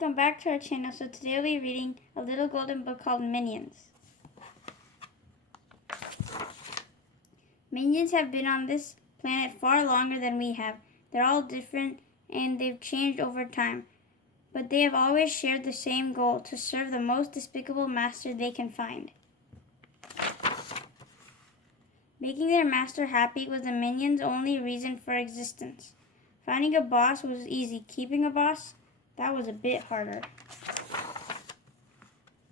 Welcome back to our channel. So today we'll be reading a little golden book called Minions. Minions have been on this planet far longer than we have. They're all different and they've changed over time. But they have always shared the same goal, to serve the most despicable master they can find. Making their master happy was the minions' only reason for existence. Finding a boss was easy. Keeping a boss, that was a bit harder.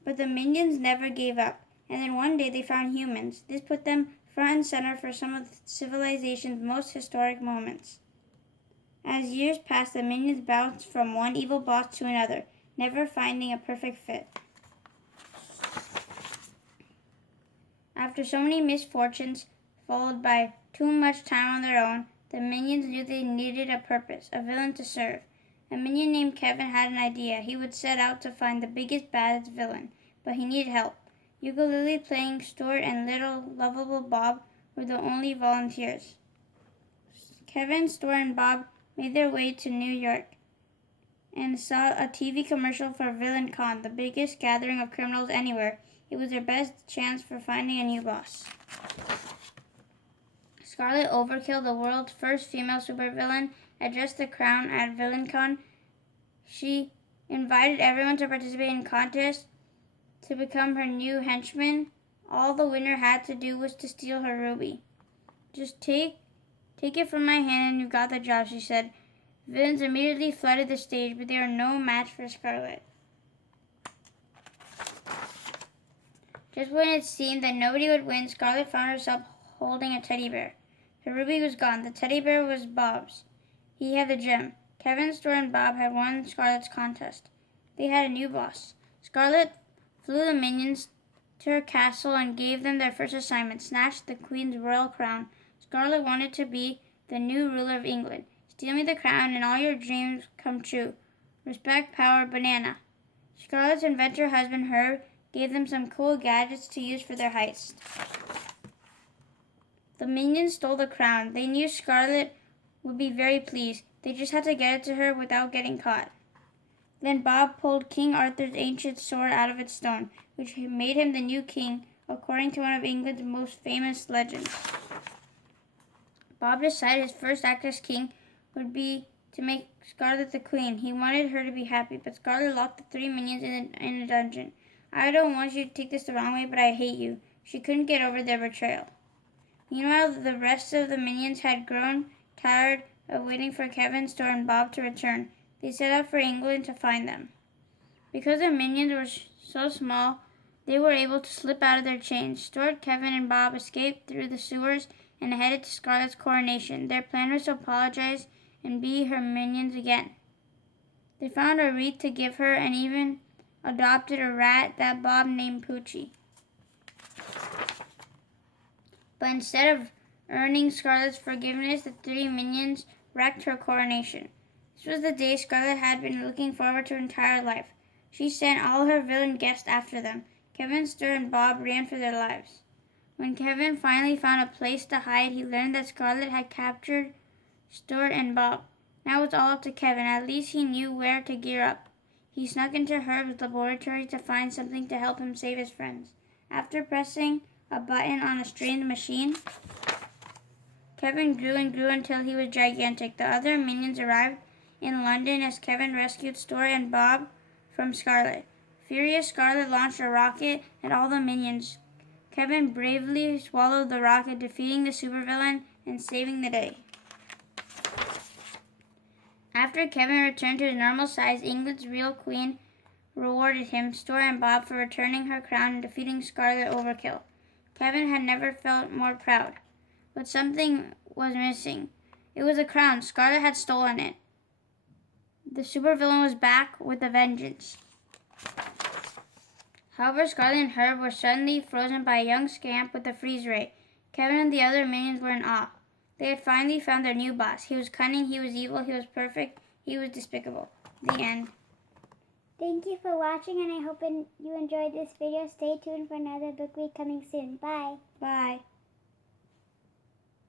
But the minions never gave up, and then one day they found humans. This put them front and center for some of civilization's most historic moments. As years passed, the minions bounced from one evil boss to another, never finding a perfect fit. After so many misfortunes, followed by too much time on their own, the minions knew they needed a purpose, a villain to serve. A minion named Kevin had an idea. He would set out to find the biggest, baddest villain, but he needed help. Ukulele playing Stuart and little lovable Bob were the only volunteers. Kevin, Stuart, and Bob made their way to New York and saw a TV commercial for Villain Con, the biggest gathering of criminals anywhere. It was their best chance for finding a new boss. Scarlet Overkill, the world's first female supervillain, addressed the crown at VillainCon. She invited everyone to participate in a contest to become her new henchman. All the winner had to do was to steal her ruby. Just take it from my hand and you've got the job, she said. Villains immediately flooded the stage, but they were no match for Scarlet. Just when it seemed that nobody would win, Scarlet found herself holding a teddy bear. Her ruby was gone. The teddy bear was Bob's. He had the gem. Kevin, Stuart, and Bob had won Scarlet's contest. They had a new boss. Scarlet flew the minions to her castle and gave them their first assignment: snatch the Queen's royal crown. Scarlet wanted to be the new ruler of England. Steal me the crown and all your dreams come true. Respect, power, banana. Scarlet's inventor husband, Herb, gave them some cool gadgets to use for their heist. The minions stole the crown. They knew Scarlet would be very pleased. They just had to get it to her without getting caught. Then Bob pulled King Arthur's ancient sword out of its stone, which made him the new king, according to one of England's most famous legends. Bob decided his first act as king would be to make Scarlet the queen. He wanted her to be happy, but Scarlet locked the three minions in a dungeon. I don't want you to take this the wrong way, but I hate you. She couldn't get over their betrayal. Meanwhile, the rest of the minions had grown tired of waiting for Kevin, Stuart, and Bob to return. They set out for England to find them. Because the minions were so small, they were able to slip out of their chains. Stuart, Kevin, and Bob escaped through the sewers and headed to Scarlet's coronation. Their plan was to apologize and be her minions again. They found a wreath to give her and even adopted a rat that Bob named Poochie. But instead of earning Scarlet's forgiveness, the three minions wrecked her coronation. This was the day Scarlet had been looking forward to her entire life. She sent all her villain guests after them. Kevin, Stuart, and Bob ran for their lives. When Kevin finally found a place to hide, he learned that Scarlet had captured Stuart and Bob. Now it's all up to Kevin. At least he knew where to gear up. He snuck into Herb's laboratory to find something to help him save his friends. After pressing a button on a strange machine, Kevin grew and grew until he was gigantic. The other minions arrived in London as Kevin rescued Stuart and Bob from Scarlet. Furious, Scarlet launched a rocket at all the minions. Kevin bravely swallowed the rocket, defeating the supervillain and saving the day. After Kevin returned to his normal size, England's real queen rewarded him, Stuart, and Bob for returning her crown and defeating Scarlet Overkill. Kevin had never felt more proud. But something was missing. It was a crown. Scarlet had stolen it. The supervillain was back with a vengeance. However, Scarlet and Herb were suddenly frozen by a young scamp with a freeze ray. Kevin and the other minions were in awe. They had finally found their new boss. He was cunning, he was evil, he was perfect, he was despicable. The end. Thank you for watching, and I hope you enjoyed this video. Stay tuned for another book read coming soon. Bye. Bye.